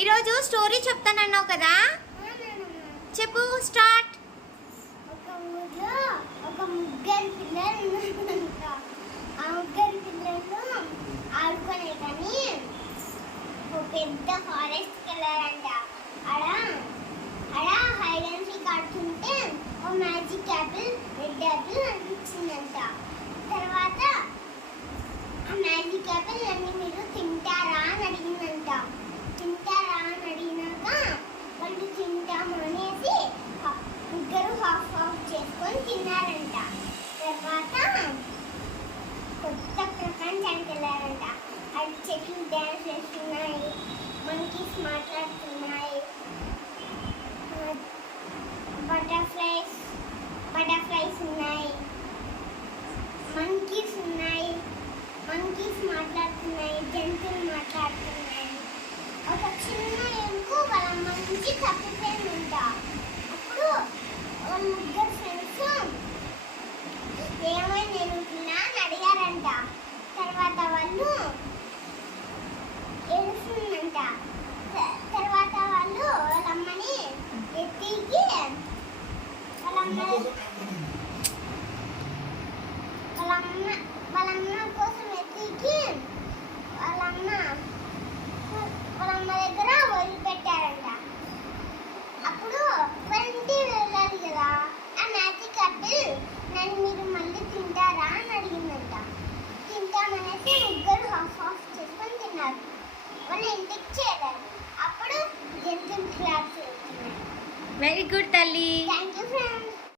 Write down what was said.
ఈరోజు స్టోరీ చెప్తానన్నావు కదా? చెప్పు స్టార్ట్. ఒక ఊర్లో ఒక ముగ్గురు పిల్లలు ఉన్నారంట. ఆ ముగ్గురు పిల్లలు ఆడుకునే కానీ ఒక పెద్ద ఫారెస్ట్ వెళ్ళారంట. అడ అడ హైడ్ అండ్ సీక్ ఆడుతుంటే ఒక మ్యాజిక్ యాపిల్ రెడ్ యాపిల్ అనిపించిందంట. తర్వాత ఆ మ్యాజిక్ యాపిల్ అన్ని మీరు తింటారా? అని అడిగిందంట. తర్వాత కొత్త ప్రపంచానికి వెళ్ళారంట. అది చెట్లు డ్యాన్స్ చేస్తున్నాయి. మంకీస్ మాట్లాడుతున్నాయి బటర్ఫ్లైస్ బటర్ఫ్లైస్ ఉన్నాయి మంకీస్ ఉన్నాయి మంకీస్ మాట్లాడుతున్నాయి జంతువులు మాట్లాడుతున్నాయి ఒక చిన్న ఎలుగు వాళ్ళ అమ్మ నుంచి తప్పిపోయిందంట అప్పుడు వాళ్ళ ముగ్గురు ఫ్రెండ్స్ ఏమైంది ఎలుగుతున్నా అని అడిగారంట తర్వాత వాళ్ళు ఏడుస్తుందంట. తర్వాత వాళ్ళు వాళ్ళ అమ్మని ఎత్తికి వాళ్ళ అమ్మ వాళ్ళ అమ్మ వాళ్ళ అమ్మ కోసం మన ఇంటికి చేరారు? అప్పుడు జంతువు క్లాప్స్ వెరీ గుడ్ తల్లి. Thank you friends